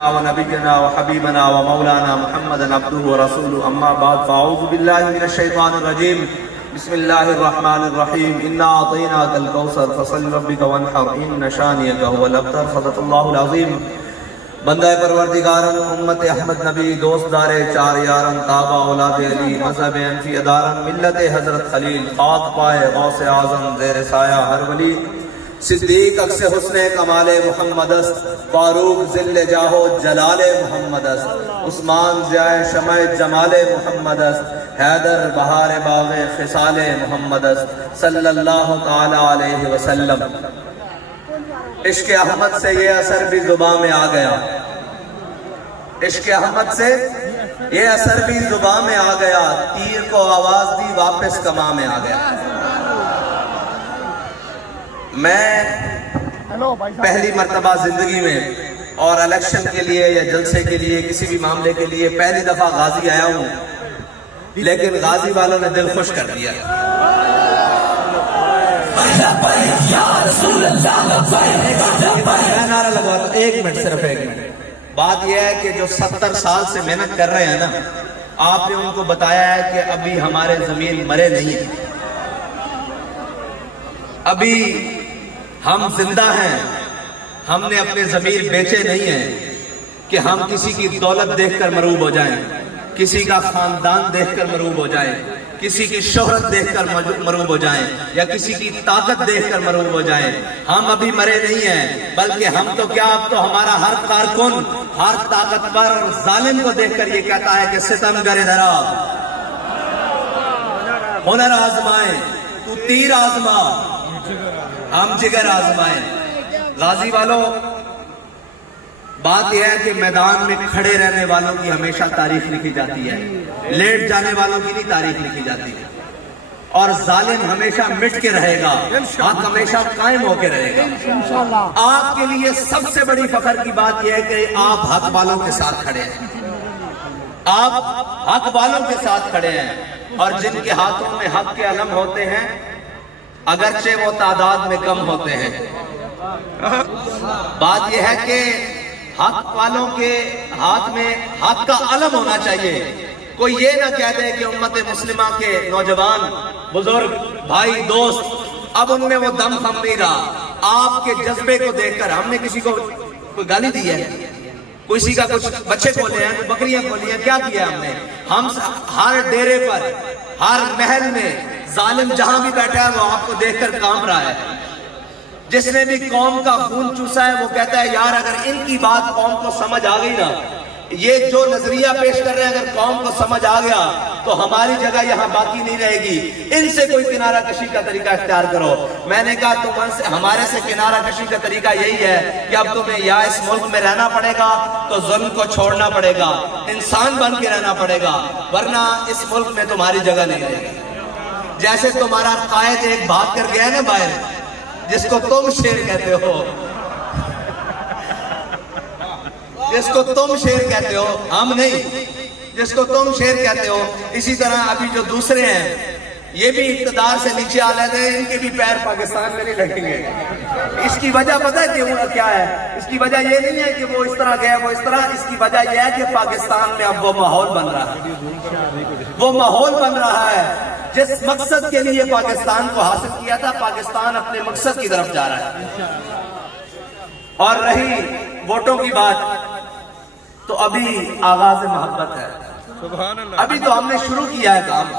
ونبينا وحبيبنا ومولانا محمد عبده ورسوله أما بعد فأعوذ بالله من الشيطان الرجيم بسم الله الرحمن الرحيم إنا أعطيناك الكوثر فصل ربك وانحر إن شانئك هو الأبتر صدق الله العظيم بندہ پروردگارن امت احمد نبی دوست دار چار یارن تابع اولاد علی مذہب انفی ادارن ملت حضرت خلیل خاک پائے غوث اعظم زیر سایہ ہر ولی صدیق اکس حسن کمال محمد است فاروق ذل جاہو جلال محمد است عثمان ضیاء شمع جمال محمد است حیدر بہار باغ خصال محمد است صلی اللہ تعالی علیہ وسلم۔ عشق احمد سے یہ اثر بھی زبان میں آ گیا، عشق احمد سے یہ اثر بھی زبان میں آ گیا، تیر کو آواز دی واپس کماں میں آ گیا۔ میں پہلی مرتبہ زندگی میں اور الیکشن کے لیے یا جلسے کے لیے کسی بھی معاملے کے لیے پہلی دفعہ غازی آیا ہوں، لیکن غازی والوں نے دل خوش کر دیا۔ میں نعرہ لگواتا ہوں، ایک منٹ، صرف ایک منٹ۔ بات یہ ہے کہ جو 70 سال سے محنت کر رہے ہیں نا، آپ نے ان کو بتایا ہے کہ ابھی ہمارے ضمیر مرے نہیں ہیں، ابھی ہم زندہ ہیں، ہم نے اپنے ضمیر بیچے نہیں ہیں کہ ہم کسی کی دولت دیکھ کر مروب ہو جائیں، کسی کا خاندان دیکھ کر مروب ہو جائیں، کسی کی شہرت دیکھ کر مروب ہو جائیں یا کسی کی طاقت دیکھ کر مروب ہو جائیں۔ ہم ابھی مرے نہیں ہیں، بلکہ ہم تو کیا، اب تو ہمارا ہر کارکن، ہر طاقتور اور ظالم کو دیکھ کر یہ کہتا ہے کہ ستم گر ادھر آ، ہنر آزمائیں، تو تیر آزما، ہم جگر آزمائیں۔ غازی والوں، بات یہ ہے کہ میدان میں کھڑے رہنے والوں کی ہمیشہ تاریخ لکھی جاتی ہے، لیٹ جانے والوں کی نہیں تاریخ لکھی جاتی ہے، اور ظالم ہمیشہ مٹ کے رہے گا، حق ہمیشہ قائم ہو کے رہے گا۔ آپ کے لیے سب سے بڑی فخر کی بات یہ ہے کہ آپ حق والوں کے ساتھ کھڑے ہیں، آپ حق والوں کے ساتھ کھڑے ہیں، اور جن کے ہاتھوں میں حق کے علم ہوتے ہیں اگرچہ وہ تعداد میں کم ہوتے ہیں۔ بات یہ ہے کہ حق والوں کے ہاتھ میں حق کا علم ہونا چاہیے۔ کوئی یہ نہ کہہ دے کہ امت مسلمہ کے نوجوان، بزرگ، بھائی، دوست، اب ان میں وہ دم خم نہیں رہا۔ آپ کے جذبے کو دیکھ کر ہم نے کسی کو کوئی گالی دی ہے، کسی کا کچھ بچے کھولے ہیں، بکریاں کھولی ہیں، کیا کیا ہم نے؟ ہم ہر ڈیرے پر، ہر محل میں ظالم جہاں بھی بیٹھا ہے وہ آپ کو دیکھ کر کانپ رہا ہے۔ جس نے بھی قوم کا خون چوسا ہے وہ کہتا ہے یار اگر ان کی بات قوم کو سمجھ آ گئی نا، یہ جو نظریہ پیش کر رہے ہیں اگر قوم کو سمجھ آ گیا تو ہماری جگہ یہاں باقی نہیں رہے گی، ان سے کوئی کنارہ کشی کا طریقہ اختیار کرو۔ میں نے کہا ہمارے سے کنارہ کشی کا طریقہ یہی ہے کہ اب تمہیں یا اس ملک میں رہنا پڑے گا تو ظلم کو چھوڑنا پڑے گا، انسان بن کے رہنا پڑے گا، ورنہ اس ملک میں تمہاری جگہ نہیں رہے گی۔ جیسے تمہارا قائد ایک بھاگ کر گیا نا باہر، جس کو تم شیر کہتے ہو، جس کو تم شیر کہتے ہو، ہم نہیں، جس کو تم شیر کہتے ہو، اسی طرح ابھی جو دوسرے ہیں یہ بھی اقتدار سے نیچے آ لیتے ہیں، ان کے بھی پیر پاکستان میں نہیں لگیں گے۔ اس کی وجہ پتہ ہے کہ وہ کیا ہے؟ اس کی وجہ یہ نہیں ہے کہ وہ اس طرح گئے وہ اس طرح، اس کی وجہ یہ ہے کہ پاکستان میں اب وہ ماحول بن رہا ہے، وہ ماحول بن رہا ہے جس مقصد کے لیے پاکستان کو حاصل کیا تھا، پاکستان اپنے مقصد کی طرف جا رہا ہے۔ اور رہی ووٹوں کی بات، تو ابھی آغاز محبت ہے، ابھی تو ہم نے شروع کیا ہے کام۔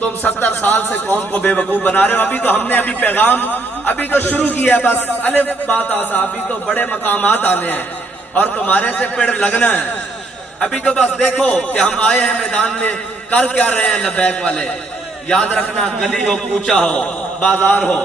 تم 70 سال سے قوم کو بے وقوف بنا رہے ہو، ابھی تو ہم نے پیغام ابھی تو شروع کیا ہے، بس الف بات آسا، ابھی تو بڑے مقامات آنے ہیں اور تمہارے سے پیڑ لگنا ہے۔ ابھی تو بس دیکھو کہ ہم آئے ہیں میدان میں، کر کیا رہے ہیں لبیک والے۔ یاد رکھنا، گلی ہو، کوچہ ہو، بازار ہو،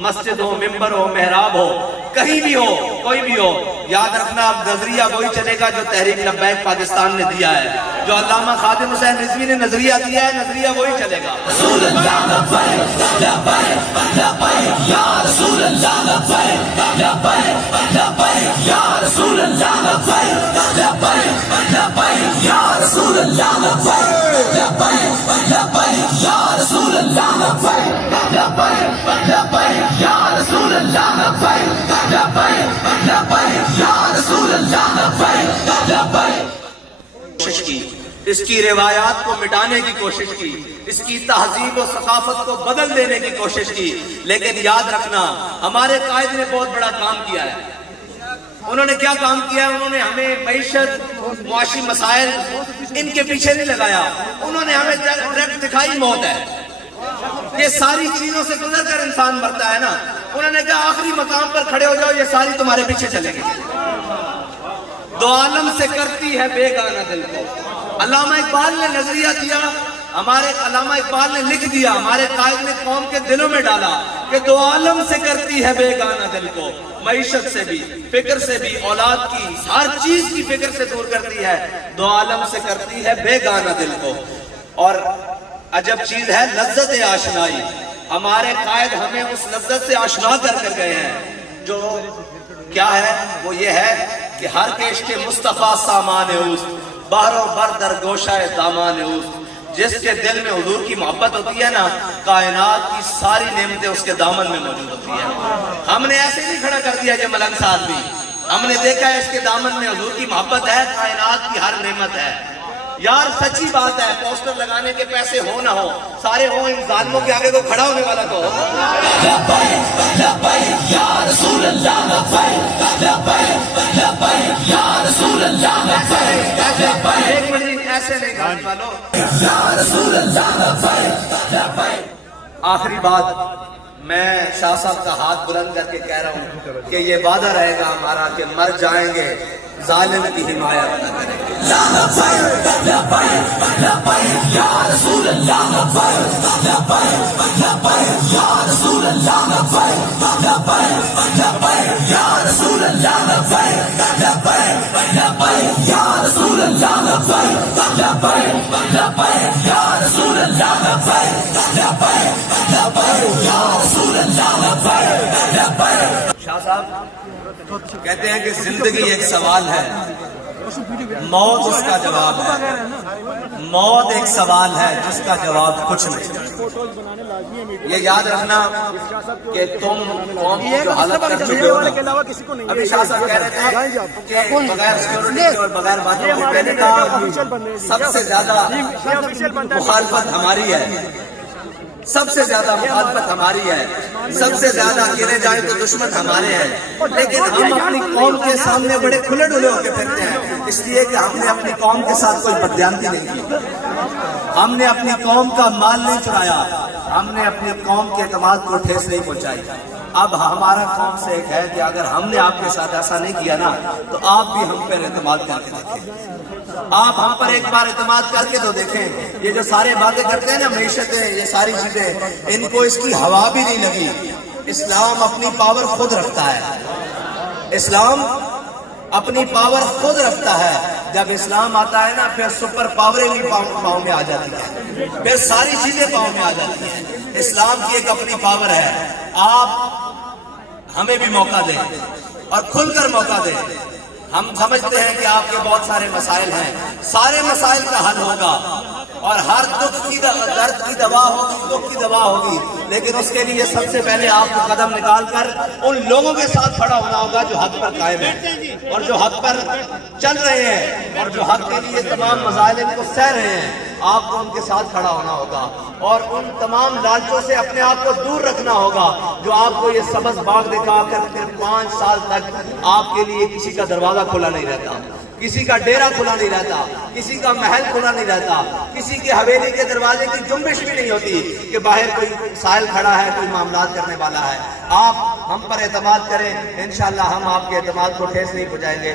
مسجد ہو، ممبر ہو، محراب ہو، کہیں بھی ہو، کوئی بھی ہو، یاد رکھنا اب نظریہ وہی چلے گا جو تحریک لبیک پاکستان نے دیا ہے، جو علامہ خادم حسین رضوی نے نظریہ دیا ہے، نظریہ وہی چلے گا۔ رسول اللہ لبیک لبیک لبیک یا رسول اللہ لبیک لبیک لبیک یا رسول اللہ لبیک لبیک لبیک یا رسول اللہ لبیک لبیک لبیک یا رسول اللہ لبیک لبیک لبیک یا رسول اللہ لبیک لبیک لبیک یا رسول اللہ لبیک کوشش کی، اس کی روایات کو مٹانے کی کوشش کی، اس کی تہذیب و ثقافت کو بدل دینے کی کوشش کی، لیکن یاد رکھنا ہمارے قائد نے بہت بڑا کام کیا ہے۔ انہوں نے کیا کام کیا ہے؟ انہوں نے ہمیں معیشت، معاشی مسائل ان کے پیچھے نہیں لگایا، انہوں نے ہمیں ڈائریکٹ دکھائی موت ہے۔ یہ ساری چیزوں سے گزر کر انسان مرتا ہے نا، انہوں نے کہا آخری مقام پر کھڑے ہو جاؤ، یہ ساری تمہارے پیچھے چلے گی۔ دو عالم سے کرتی ہے بیگانہ دل کو۔ علامہ اقبال نے نظریہ دیا، ہمارے علامہ اقبال نے لکھ دیا، ہمارے قائد نے قوم کے دلوں میں ڈالا کہ دو عالم سے کرتی ہے بیگانہ دل کو، معیشت سے بھی، فکر سے بھی، اولاد کی، ہر چیز کی فکر سے دور کرتی ہے، دو عالم سے کرتی ہے بیگانہ دل کو۔ اور عجب چیز ہے لذت آشنائی، ہمارے قائد ہمیں اس لذت سے آشنا کر کر گئے ہیں، جو کیا ہے؟ وہ یہ ہے کہ ہر کیش کے مصطفیٰ سامان اوست، بحر و بر در گوشہ دامان اوست۔ جس کے دل میں حضور کی محبت ہوتی ہے نا، کائنات کی ساری نعمتیں اس کے دامن میں موجود ہوتی ہیں۔ ہم نے ایسے نہیں کھڑا کر دیا یہ ملنگ ساتھ بھی، ہم نے دیکھا ہے اس کے دامن میں حضور کی محبت ہے، کائنات کی ہر نعمت ہے۔ یار سچی بات ہے، پوسٹر لگانے کے پیسے ہو نہ ہو، سارے ہوں، ان ظالموں کے آگے کو کھڑا ہونے والا تو ہو۔ لبیک لبیک یا رسول اللہ، لبیک لبیک لبیک یا رسول اللہ، لبیک ایک منٹ ایسے نہیں گانے والوں، یا رسول اللہ لبیک لبیک۔ آخری بات میں شاہ صاحب کا ہاتھ بلند کر کے کہہ رہا ہوں کہ یہ وعدہ رہے گا ہمارا کہ مر جائیں گے، ظالم کی حمایت نہ کریں گے۔ لبیک لبیک لبیک یا رسول اللہ، لبیک لبیک لبیک یا رسول اللہ، لبیک لبیک لبیک یا رسول اللہ، لبیک لبیک لبیک یا رسول اللہ، لبیک لبیک لبیک یا رسول اللہ، لبیک لبیک لبیک یا رسول اللہ، لبیک لبیک۔ شاہ صاحب کہتے ہیں کہ زندگی ایک سوال ہے، موت اس کا جواب ہے۔ موت ایک سوال ہے جس کا جواب کچھ نہیں۔ یہ یاد رکھنا کہ تم قوم کی جو حالت کر چکے ہو نا، ابھی شاہ صاحب کہہ رہے تھے کہ بغیر سیکورٹی اور بغیر باتوں کے پہلے کا سب سے زیادہ مخالفت ہماری ہے، سب سے زیادہ مخالفت ہماری ہے، سب سے زیادہ گرے جائیں تو دشمن ہمارے ہیں، لیکن ہم اپنی قوم کے سامنے بڑے کھلے ڈلے ہو کے پھرتے ہیں، اس لیے کہ ہم نے اپنی قوم کے ساتھ کوئی بددیانتی نہیں کی، ہم نے اپنی قوم کا مال نہیں چرایا، ہم نے اپنی قوم کے اعتماد کو ٹھیس نہیں پہنچائی۔ اب ہمارا قوم سے ایک ہے کہ اگر ہم نے آپ کے ساتھ ایسا نہیں کیا نا تو آپ بھی ہم پر اعتماد کر کے دیکھیں، آپ ہم پر ایک بار اعتماد کر کے تو دیکھیں۔ یہ جو سارے باتیں کرتے ہیں نا، معیشتیں، یہ ساری چیزیں، ان کو اس کی ہوا بھی نہیں لگی۔ اسلام اپنی پاور خود رکھتا ہے، اسلام اپنی پاور خود رکھتا ہے۔ جب اسلام آتا ہے نا پھر سپر پاوریں بھی پاؤں میں آ جاتی ہیں، پھر ساری چیزیں پاؤں میں آ جاتی ہیں۔ اسلام کی ایک اپنی پاور ہے، آپ ہمیں بھی موقع دیں اور کھل کر موقع دیں۔ ہم سمجھتے ہیں کہ آپ کے بہت سارے مسائل ہیں، سارے مسائل کا حل ہوگا اور ہر دکھ کی درد کی دوا ہوگی، دکھ کی دوا ہوگی، لیکن اس کے لیے سب سے پہلے آپ کو قدم نکال کر ان لوگوں کے ساتھ کھڑا ہونا ہوگا جو حق پر قائم ہیں اور جو حق پر چل رہے ہیں اور جو حق کے لیے تمام مظالم کو سہ رہے ہیں۔ آپ کو ان کے ساتھ کھڑا ہونا ہوگا اور ان تمام لالچوں سے اپنے آپ کو دور رکھنا ہوگا جو آپ کو یہ سبز باغ دکھا کر پھر 5 سال تک آپ کے لیے کسی کا دروازہ کھلا نہیں رہتا، کسی کا ڈیرا کھلا نہیں رہتا، کسی کا محل کھلا نہیں رہتا، کسی کی حویلی کے دروازے کی جنبش بھی نہیں ہوتی کہ باہر کوئی سائل کھڑا ہے، کوئی معاملات کرنے والا ہے۔ آپ ہم پر اعتماد کریں، انشاءاللہ ہم آپ کے اعتماد کو ٹھیس نہیں پہنچائیں گے۔